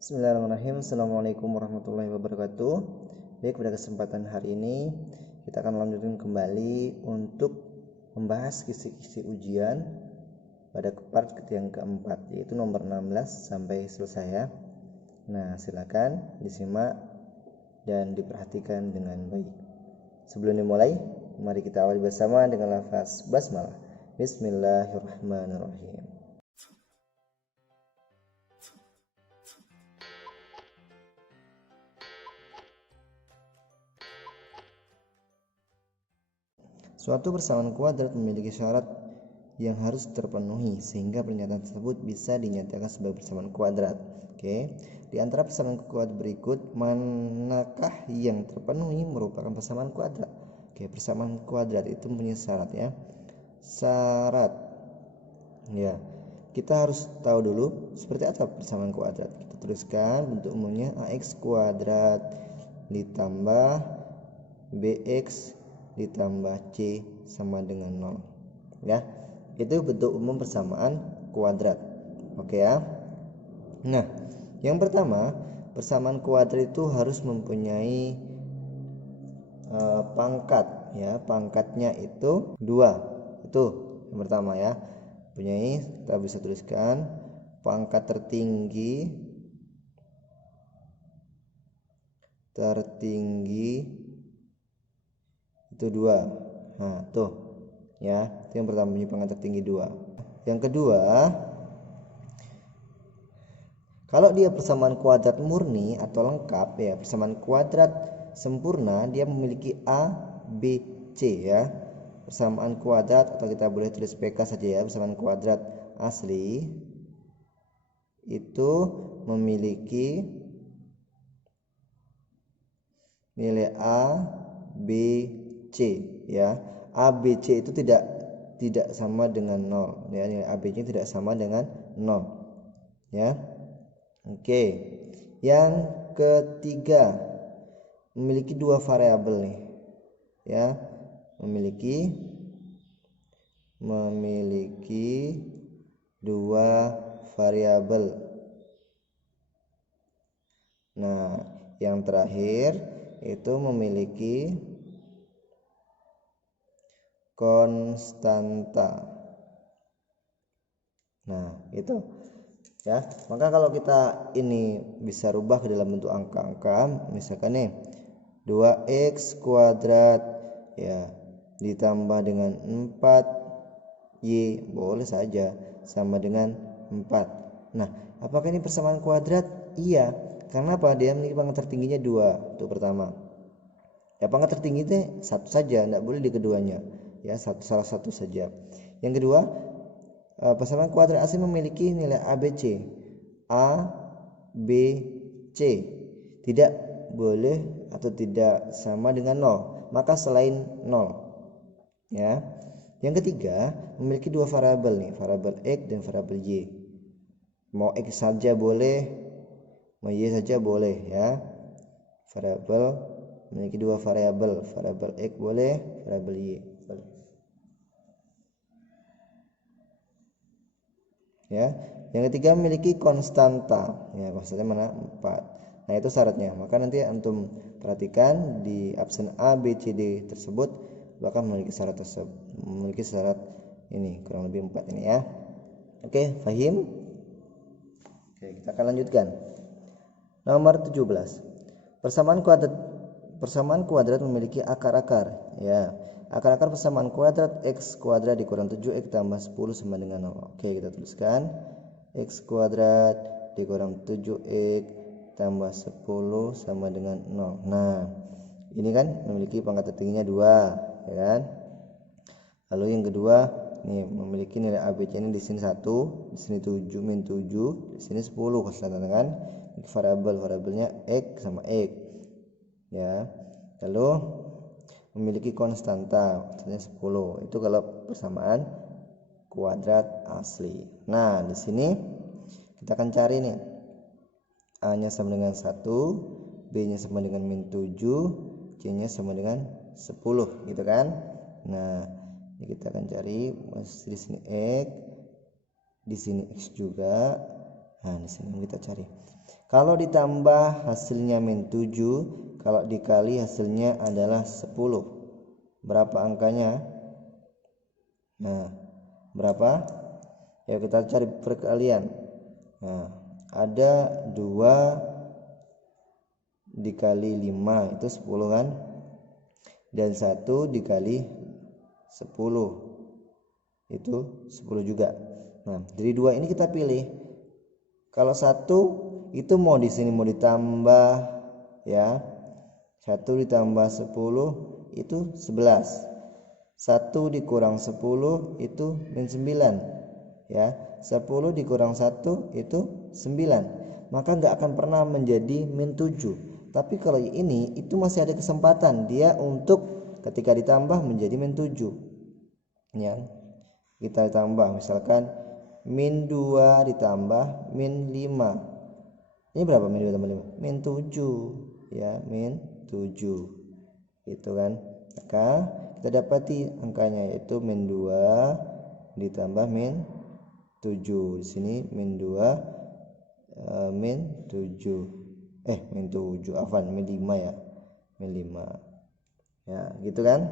Bismillahirrahmanirrahim. Assalamualaikum warahmatullahi wabarakatuh. Baik, pada kesempatan hari ini kita akan melanjutkan kembali untuk membahas kisi-kisi ujian pada part yang keempat, yaitu nomor 16 sampai selesai ya. Nah, silakan disimak dan diperhatikan dengan baik. Sebelum dimulai, mari kita awali bersama dengan lafaz basmalah. Bismillahirrahmanirrahim. Suatu persamaan kuadrat memiliki syarat yang harus terpenuhi sehingga pernyataan tersebut bisa dinyatakan sebagai persamaan kuadrat. Oke. Di antara persamaan kuadrat berikut, manakah yang terpenuhi merupakan persamaan kuadrat? Oke, persamaan kuadrat itu punya syarat ya. Syarat. Ya. Kita harus tahu dulu seperti apa persamaan kuadrat. Kita tuliskan bentuk umumnya ax kuadrat ditambah bx ditambah c sama dengan 0 ya. Itu bentuk umum persamaan kuadrat. Oke ya. Nah, yang pertama, persamaan kuadrat itu harus mempunyai pangkat ya. Pangkatnya itu 2. Itu yang pertama ya. Punyai, kita bisa tuliskan pangkat tertinggi itu 2. Nah, tuh ya, itu yang pertama, punya pangkat tertinggi 2. Yang kedua, kalau dia persamaan kuadrat murni atau lengkap ya, persamaan kuadrat sempurna, dia memiliki A, B, C ya. Persamaan kuadrat, atau kita boleh tulis PK saja ya, persamaan kuadrat asli itu memiliki nilai A, B, C ya. A, B, C itu tidak sama dengan 0 ya. Nilai A, B, C tidak sama dengan 0 ya. Oke. Yang ketiga, memiliki 2 variabel nih ya. Memiliki 2 variabel. Nah, yang terakhir itu memiliki konstanta. Nah, itu ya. Maka kalau kita ini bisa rubah ke dalam bentuk angka-angka, misalkan nih 2x kuadrat ya ditambah dengan 4y, boleh saja sama dengan 4. Nah, apakah ini persamaan kuadrat? Iya. Karena apa? Dia memiliki pangkat tertingginya 2. Itu pertama. Ya, pangkat tertinggi itu satu saja, tidak boleh di keduanya. Ya, salah satu saja. Yang kedua, persamaan kuadrat asli memiliki nilai ABC. A, B, C tidak boleh atau tidak sama dengan 0, maka selain 0 ya. Yang ketiga, memiliki 2 variabel nih, variabel x dan variabel y. Mau x saja boleh, mau y saja boleh ya. Variabel memiliki 2 variabel, variabel x boleh, variabel y boleh. Ya. Yang ketiga, memiliki konstanta. Ya, konstanta mana? 4. Nah, itu syaratnya. Maka nanti antum perhatikan di absen A, B, C, D tersebut bakal memiliki syarat ini, kurang lebih 4 ini ya. Oke, fahim? Oke, kita akan lanjutkan. Nomor 17. Persamaan kuadrat memiliki akar-akar ya. Akar-akar persamaan kuadrat x kuadrat dikurang 7x tambah 10 sama dengan 0. Oke, kita tuliskan x kuadrat dikurang 7x tambah 10 sama dengan 0. Nah, ini kan memiliki pangkat tertingginya 2 ya kan. Lalu yang kedua, nih memiliki nilai ABC ini di sini 1, di sini 7 min 7, di sini 10 konstanta kan. Variabelnya x sama x ya. Lalu memiliki konstanta, contohnya 10. Itu kalau persamaan kuadrat asli. Nah, di sini kita akan cari nih, A-nya sama dengan 1, B-nya sama dengan min 7, C-nya sama dengan 10 gitu kan. Nah, ini kita akan cari di sini x, di sini x juga. Nah, di sini kita cari. Kalau ditambah hasilnya min 7, kalau dikali hasilnya adalah 10. Berapa angkanya? Nah, berapa? Ya kita cari perkalian. Nah, ada 2 dikali 5 itu 10 kan? Dan 1 dikali 10 itu 10 juga. Nah, dari 2 ini kita pilih. Kalau 1 itu mau di sini mau ditambah ya. 1 ditambah 10 itu 11. 1 dikurang 10 itu min 9. Ya, 10 dikurang 1 itu 9. Maka nggak akan pernah menjadi min 7. Tapi kalau ini itu masih ada kesempatan dia untuk ketika ditambah menjadi min 7. Ya. Kita tambah misalkan min 2 ditambah min 5. Ini berapa min 2 tambah 5? Min 7. Ya, min 7. Itu kan. Maka kita dapati angkanya yaitu min 2 ditambah min 7. Di sini min 2 min 7. Min 7. Afwan, min 5 ya. Min 5. Ya, gitu kan?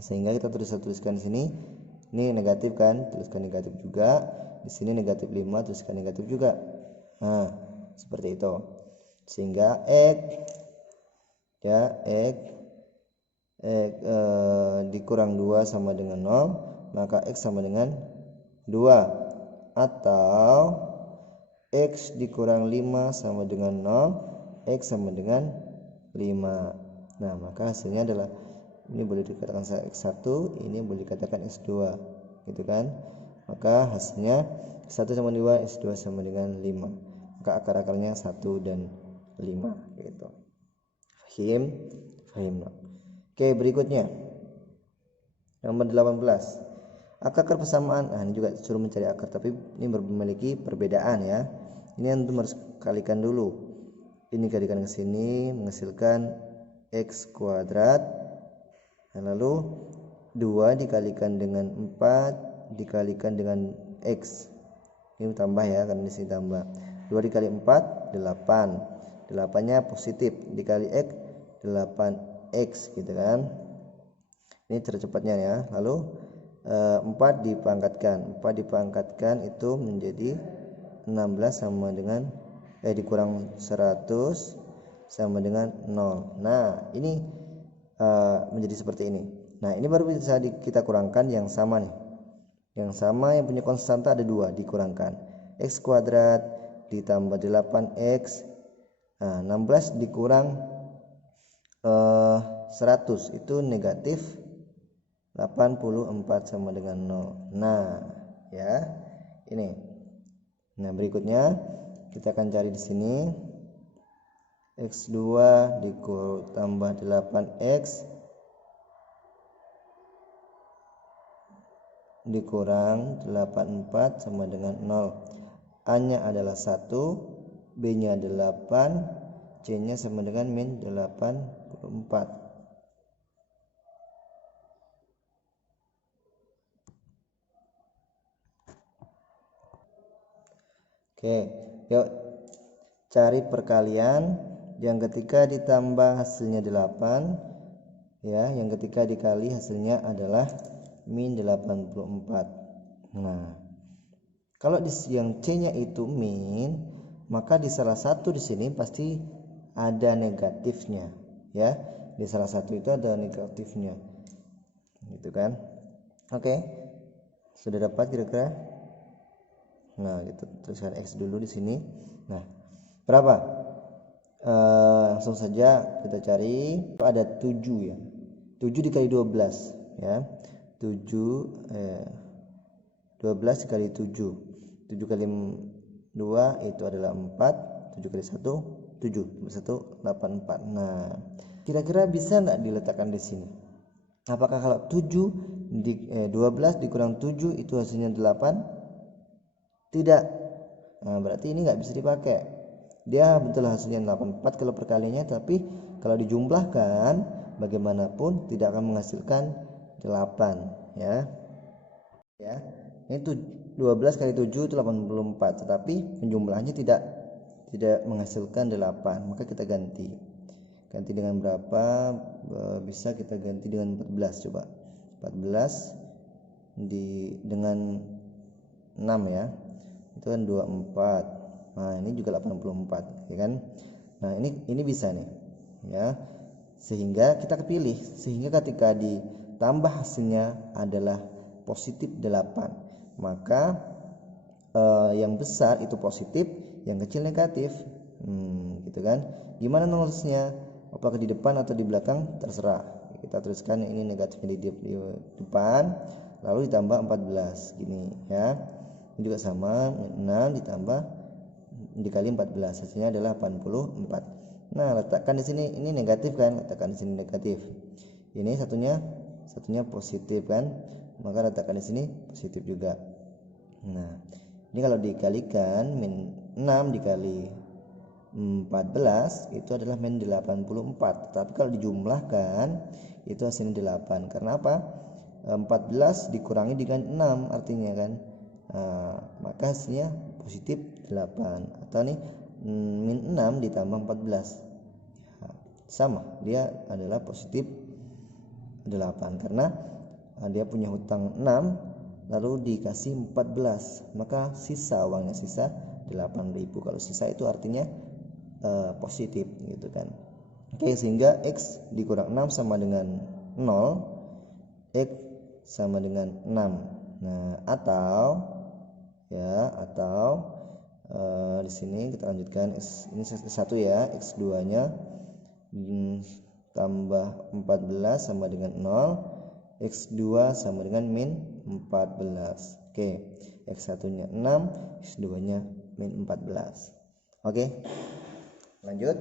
Sehingga kita tuliskan di sini. Ini negatif kan? Tuliskan negatif juga. Di sini negatif 5, tuliskan negatif juga. Nah, seperti itu. Sehingga dikurang 2 sama dengan 0, maka X sama dengan 2. Atau X dikurang 5 sama dengan 0, X sama dengan 5. Nah, maka hasilnya adalah ini boleh dikatakan X1, ini boleh dikatakan X2, gitu kan? Maka hasilnya X1 sama 2, X2 sama dengan 5. Maka akar-akarnya 1 dan 5 gitu. Fahim. Oke, berikutnya nomor 18. Akar persamaan. Nah, ini juga suruh mencari akar, tapi ini memiliki perbedaan ya. Ini antum harus kalikan dulu. Ini kalikan ke sini menghasilkan X kuadrat. Lalu 2 dikalikan dengan 4 dikalikan dengan X. Ini tambah ya, karena di sini tambah. 2 dikali 4 8. 8-nya positif, dikali X 8X gitu kan. Ini cara cepatnya ya. Lalu 4 dipangkatkan itu menjadi 16 sama dengan dikurang 100 sama dengan 0. Nah, ini menjadi seperti ini. Nah, ini baru bisa kita kurangkan yang sama nih. Yang sama yang punya konstanta ada 2 dikurangkan. X kuadrat ditambah 8X. Nah, 16 dikurang 100 itu negatif 84 sama dengan 0. Nah, ya. Ini. Nah, berikutnya kita akan cari di sini X2 ditambah 8X dikurang 84 sama dengan 0. A-nya adalah 1, B-nya 8, C-nya sama dengan min 84. Oke, yuk cari perkalian yang ketika ditambah hasilnya 8 ya, yang ketika dikali hasilnya adalah min 84. Nah, kalau di yang C-nya itu min, maka di salah satu di sini pasti ada negatifnya, ya. Di salah satu itu ada negatifnya, gitu kan? Oke, sudah dapat kira-kira? Nah, gitu. Tuliskan X dulu di sini. Nah, berapa? Langsung saja kita cari. Ada 7 ya. 7 dikali 12 ya. 12 dikali 7. 7 kali 2 itu adalah 4. 7 kali 1 7. 1 84. Nah, kira-kira bisa enggak diletakkan di sini? Apakah kalau 12 dikurang 7 itu hasilnya 8? Tidak. Nah, berarti ini enggak bisa dipakai. Dia betul hasilnya 84 kalau perkaliannya, tapi kalau dijumlahkan bagaimanapun tidak akan menghasilkan 8 ya. Ini 12 kali 7 itu 84, tetapi penjumlahannya tidak tidak menghasilkan 8, maka kita ganti dengan berapa? Bisa kita ganti dengan 14. Coba 14 dengan 6 ya, itu kan 24. Nah ini juga 84 ya kan. Nah ini bisa nih ya, sehingga kita kepilih, sehingga ketika ditambah hasilnya adalah positif 8, maka yang besar itu positif, yang kecil negatif. Gitu kan. Gimana nulisnya? Apakah di depan atau di belakang? Terserah. Kita tuliskan ini negatifnya di depan, lalu ditambah 14 gini ya. Ini juga sama, 6 ditambah dikali 14, hasilnya adalah 84. Nah, letakkan di sini, ini negatif kan? Letakkan di sini negatif. Ini satunya positif kan? Maka letakkan di sini positif juga. Nah, ini kalau dikalikan -6 dikali 14 itu adalah -84. Tapi kalau dijumlahkan itu hasilnya 8. Karena apa? 14 dikurangi dengan 6 artinya kan. Maka hasilnya positif 8. Atau nih -6 ditambah 14. Sama, dia adalah positif 8 karena dia punya hutang 6 lalu dikasih 14, maka uangnya sisa 8.000. Kalau sisa itu artinya positif gitu kan. Oke, sehingga X dikurang 6 sama dengan 0, X sama dengan 6. Nah, atau di sini kita lanjutkan, ini X1 ya, X2 nya tambah 14 sama dengan 0, X2 sama dengan -14. Oke, X1 nya 6, X2 nya -14. Oke, lanjut.